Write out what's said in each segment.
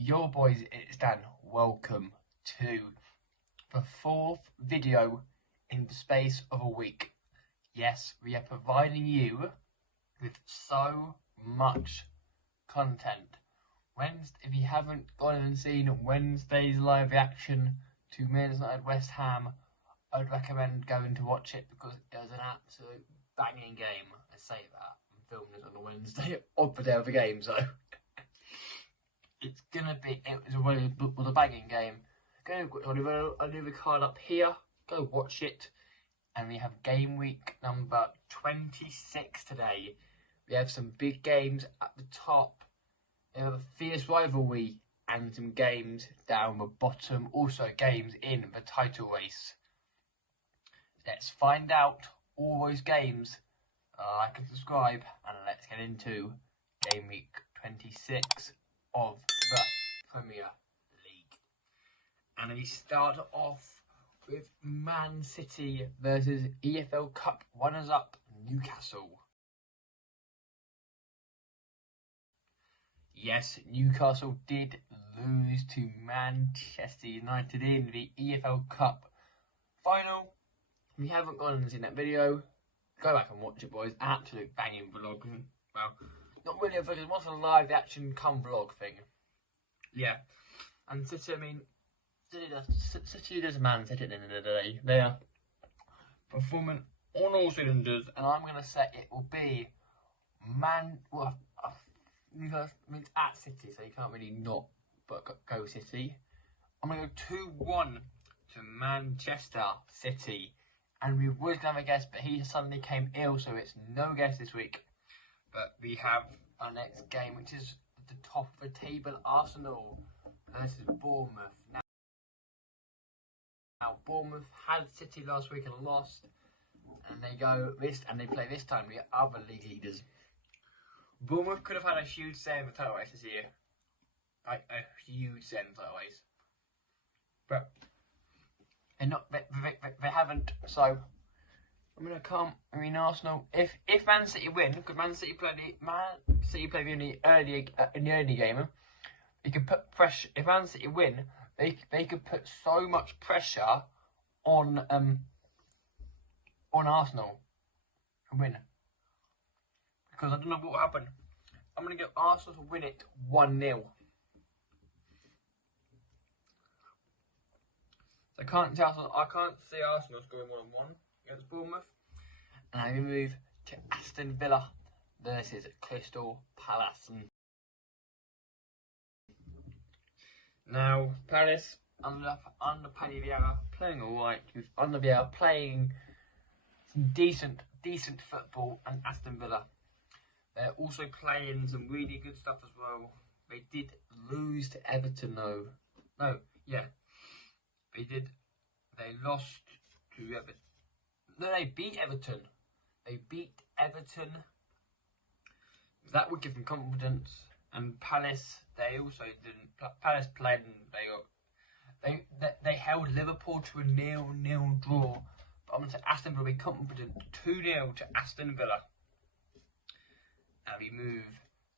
Your boys, it's Dan. Welcome to the fourth video in the space of a week. Yes, we are providing you with so much content. If you haven't gone and seen Wednesday's live reaction to Manchester United West Ham, I'd recommend going to watch it because it was an absolute banging game. I say that. I'm filming this on a Wednesday of the day of the game, so it was a banging game. I'll leave the card up here. Go watch it. And we have game week number 26 today. We have some big games at the top. We have a fierce rivalry and some games down the bottom. Also games in the title race. Let's find out all those games. Like and subscribe, and let's get into game week 26 of the Premier League. And we start off with Man City versus EFL Cup runners-up Newcastle. Yes, Newcastle did lose to Manchester United in the EFL Cup final. If you haven't gone and seen that video, go back and watch it, boys. Absolute banging vlog. Well, not really a vlog, it's more a live action come vlog thing. Yeah. And City, City does Man City at the end of the day. They are performing on all cylinders, and I'm going to say it will be Newcastle means at City, so you can't really not but go City. I'm going to go 2-1 to Manchester City. And we was going to have a guest, but he suddenly came ill, so it's no guest this week. But we have our next game, which is at the top of the table, Arsenal versus Bournemouth. Now Bournemouth had City last week and lost, and they play this time the other league leaders. Bournemouth could have had a huge say in the title race this year, like a huge say in the title race, but they haven't. So I'm gonna come. Arsenal. If Man City win, because Man City play in the early game, they could put pressure. If Man City win, they could put so much pressure on Arsenal and win. Because I don't know what will happen. I'm gonna get Arsenal to win it 1-0. I can't see Arsenal scoring 1-1 against Bournemouth. And I move to Aston Villa versus Crystal Palace. Now Palace under Paddy Vieira playing alright, under Vieira playing some decent football, and Aston Villa, they're also playing some really good stuff as well. They did lose to Everton though. They lost to Everton. No, they beat Everton. That would give them confidence. And Palace, they also didn't. Palace played and they held Liverpool to a 0-0 draw. But I'm going to say Aston Villa will be confident. 2-0 to Aston Villa. And we move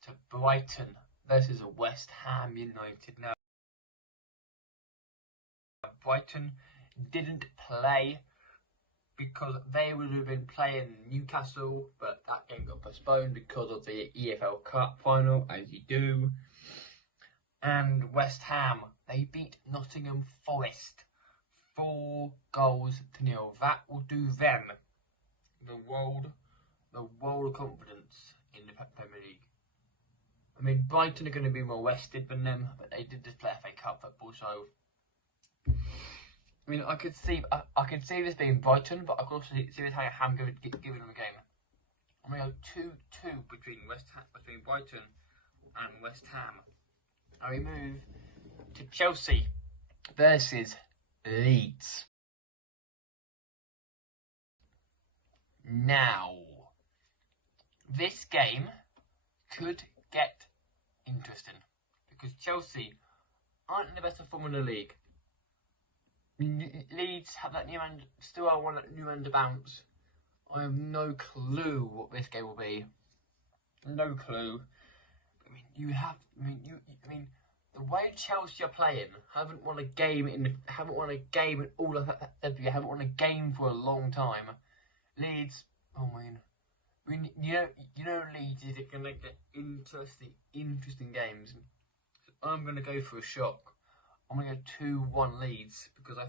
to Brighton versus West Ham United. Now, Brighton didn't play because they would have been playing Newcastle, but that game got postponed because of the EFL Cup final, as you do. And West Ham, they beat Nottingham Forest 4-0. That will do them the world of confidence in the Premier League. Brighton are going to be more rested than them, but they did just play FA Cup football, so I could see this being Brighton, but I could also see this how Ham giving them a game. I'm going to go 2-2 between Brighton and West Ham. Now we move to Chelsea versus Leeds. Now, this game could get interesting because Chelsea aren't in the best of form in the league. Leeds have that still want that new end to bounce. I have no clue what this game will be. No clue. the way Chelsea are playing, haven't won a game in all of February, haven't won a game for a long time. Leeds, you know Leeds is going to get interesting games. I'm going to go for a shock. I'm going to go 2-1 Leeds because I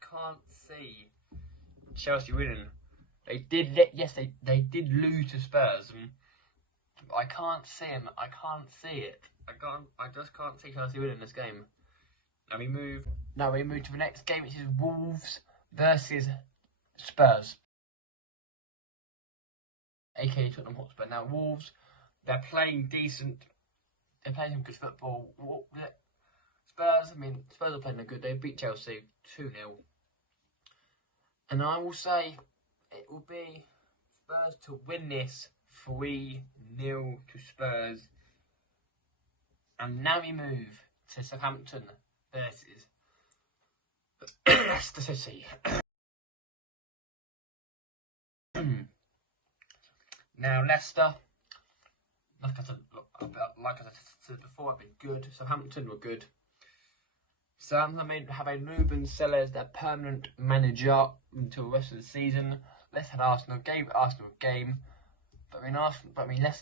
can't see Chelsea winning. They did lose to Spurs. And I can't see him. I can't see it. I just can't see Chelsea winning this game. Now we move to the next game, which is Wolves versus Spurs, aka Tottenham Hotspur. Now Wolves, they're playing decent. They're playing some good football. Spurs are playing good. They beat Chelsea 2-0. And I will say it will be Spurs to win this 3-0 to Spurs. And now we move to Southampton versus Leicester City. Now Leicester, like I said before, have been good. Southampton were good. Southampton have a Ruben Sellers, their permanent manager until the rest of the season. Let's have Arsenal game. But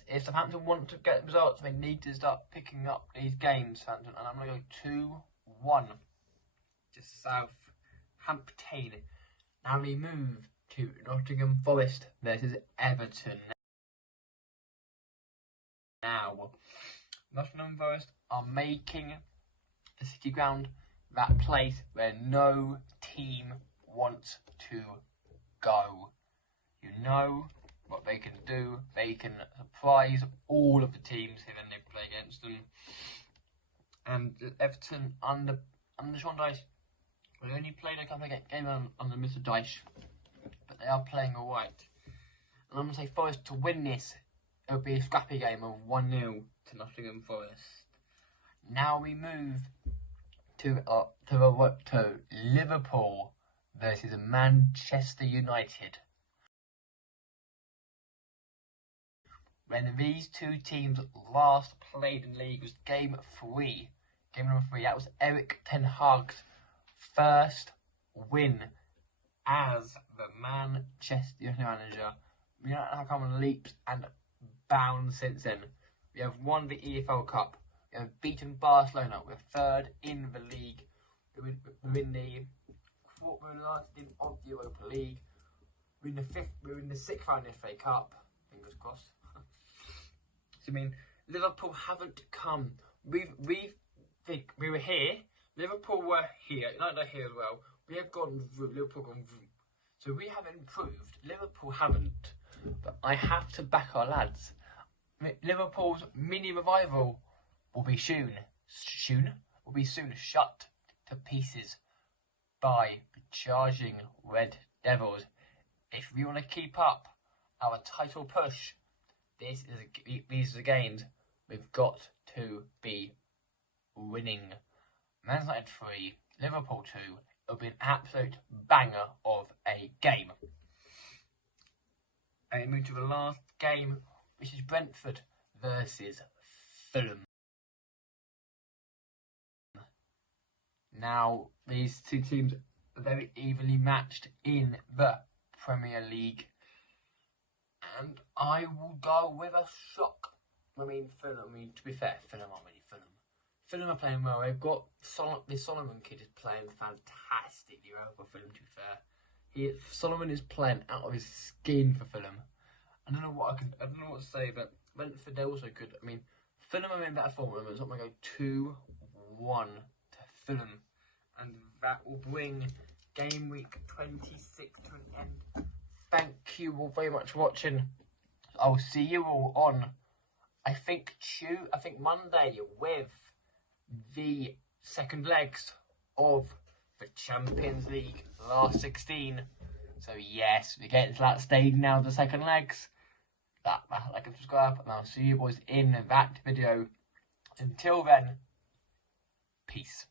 if Southampton want to get results, they need to start picking up these games, Southampton. And I'm going to go 2-1 to Southampton. Now we move to Nottingham Forest versus Everton. Now, Nottingham Forest are making the City Ground that place where no team wants to go. You know what they can do. They can surprise all of the teams when they play against them. And Everton under Sean Dyche, they only played a couple of games under Mr. Dyche, but they are playing alright. And I'm going to say Forest to win this. It'll be a scrappy game of 1-0 to Nottingham Forest. Now we move to Liverpool versus Manchester United. When these two teams last played in the league was game number 3. That was Eric Ten Hag's first win as the Manchester United manager. United have come on leaps and bounds since then. We have won the EFL Cup. We have beaten Barcelona. We're third in the league. We're in the last team of the Europa League. We're in the 6th round of the FA Cup. Fingers crossed. So Liverpool haven't come. We were here. Liverpool were here. United are here as well. We have gone through. Liverpool gone through. So we have improved. Liverpool haven't. But I have to back our lads. Liverpool's mini revival will be soon shut to pieces by the charging Red Devils. If we want to keep up our title push, these are the games we've got to be winning. Man United 3, Liverpool 2. It'll be an absolute banger of a game. And we move to the last game, which is Brentford versus Fulham. Now, these two teams are very evenly matched in the Premier League. And I will go with a shock. Fulham, to be fair, Fulham aren't really Fulham. Fulham are playing well. They've got this Solomon kid is playing fantastically well for Fulham, to be fair. Solomon is playing out of his skin for Fulham. I don't know what to say, but Brentford, they're also good. Fulham are in better form at the moment, so I'm going to go 2-1 to Fulham. And that will bring game week 26 to an end. Thank you all very much for watching. I'll see you all on, I think Monday, with the second legs of the Champions League last 16. So yes, we get to that stage now, the second legs. Like and subscribe, and I'll see you boys in that video. Until then, peace.